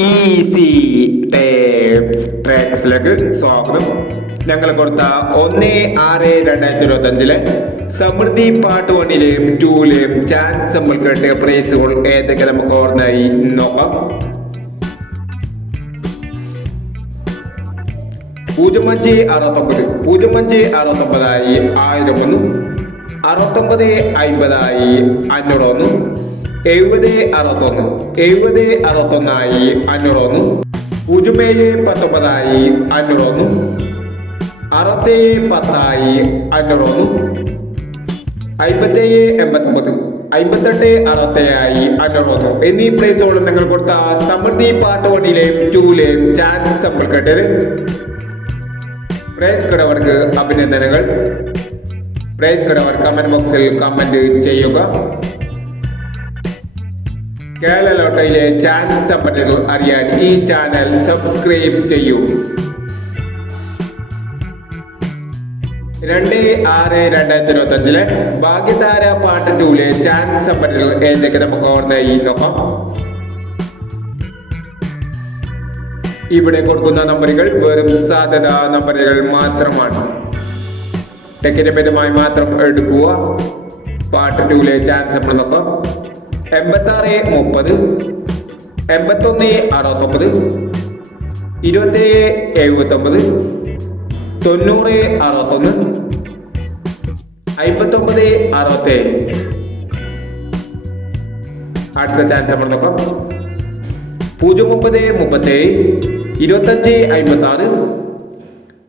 Easy tapes ട്രാക്സിലേക്ക് സ്വാഗതം. ഞങ്ങൾ കൊടുത്ത 1/6/2025 സമൃദ്ധി പാർട്ട് 1ലെയും 2ലെയും ചാൻസ് നമ്മൾ കേട്ട പ്രൈസുകൾ ഏതൊക്കെ നമുക്ക് ഓർമ്മയായി നോക്കാം. 0569 1001, 6950 501, 7061 501, 01719 501, 6710 501, 5789 5867 501 എന്നീ പ്രൈസുകൾ നിങ്ങൾ കൊടുത്ത സമൃദ്ധി പാർട്ട് 1ലെയും 2ലെയും ചാൻസ് നമ്മൾ കേട്ടത്. പ്രൈസ് കടവർക്ക് അഭിനന്ദനങ്ങൾ. പ്രൈസ് കടവർ കമന്റ് ബോക്സിൽ കമന്റ് ചെയ്യുക. കേരള ലോട്ടറിയിലെ ചാൻസ് സമ്പന്നതകൾ അറിയാൻ ഈ ചാനൽ സബ്സ്ക്രൈബ് ചെയ്യൂ. 2/6/2025 ഭാഗ്യതാര പാർട്ട് 2ലെ ചാൻസ് സമ്പന്നതകൾ ഏതൊക്കെ നമുക്ക് ഓർമ്മയായി നോക്കാം. ഇവിടെ കൊടുക്കുന്ന നമ്പറുകൾ വെറും സാധ്യത നമ്പറുകൾ മാത്രമാണ്. ടിക്കറ്റ് ഭേദമായി മാത്രം എടുക്കുക. പാർട്ട് 2ലെ ചാൻസ് നമ്മൾ നോക്കാം. 8630, 8169, 2779, 9061, 5967. അടുത്ത ചാൻസ് നമ്മൾ നോക്കാം. 0937, 2556, 1629,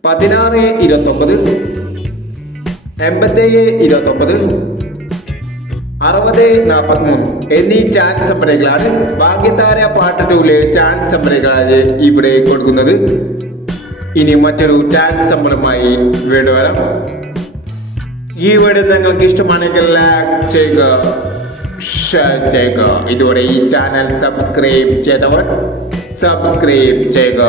8729, 6043 എന്നീ ചാൻസ് നമ്പറുകളാണ് ഭാഗ്യതാര പാർട്ട് 2ലെ ചാൻസ് നമ്പറുകളാണ് ഇവിടെ കൊടുക്കുന്നത്. ഇനി മറ്റൊരു ചാൻസ് നമ്പറുമായി വീണ്ടും വരാം. ഈ വീഡിയോ നിങ്ങൾക്ക് ഇഷ്ടമാണെങ്കിൽ ലൈക്ക് ചെയ്യുക, ഷെയർ ചെയ്യുക. ഇതുവരെ ഈ ചാനൽ സബ്സ്ക്രൈബ് ചെയ്തവർ സബ്സ്ക്രൈബ് ചെയ്യുക.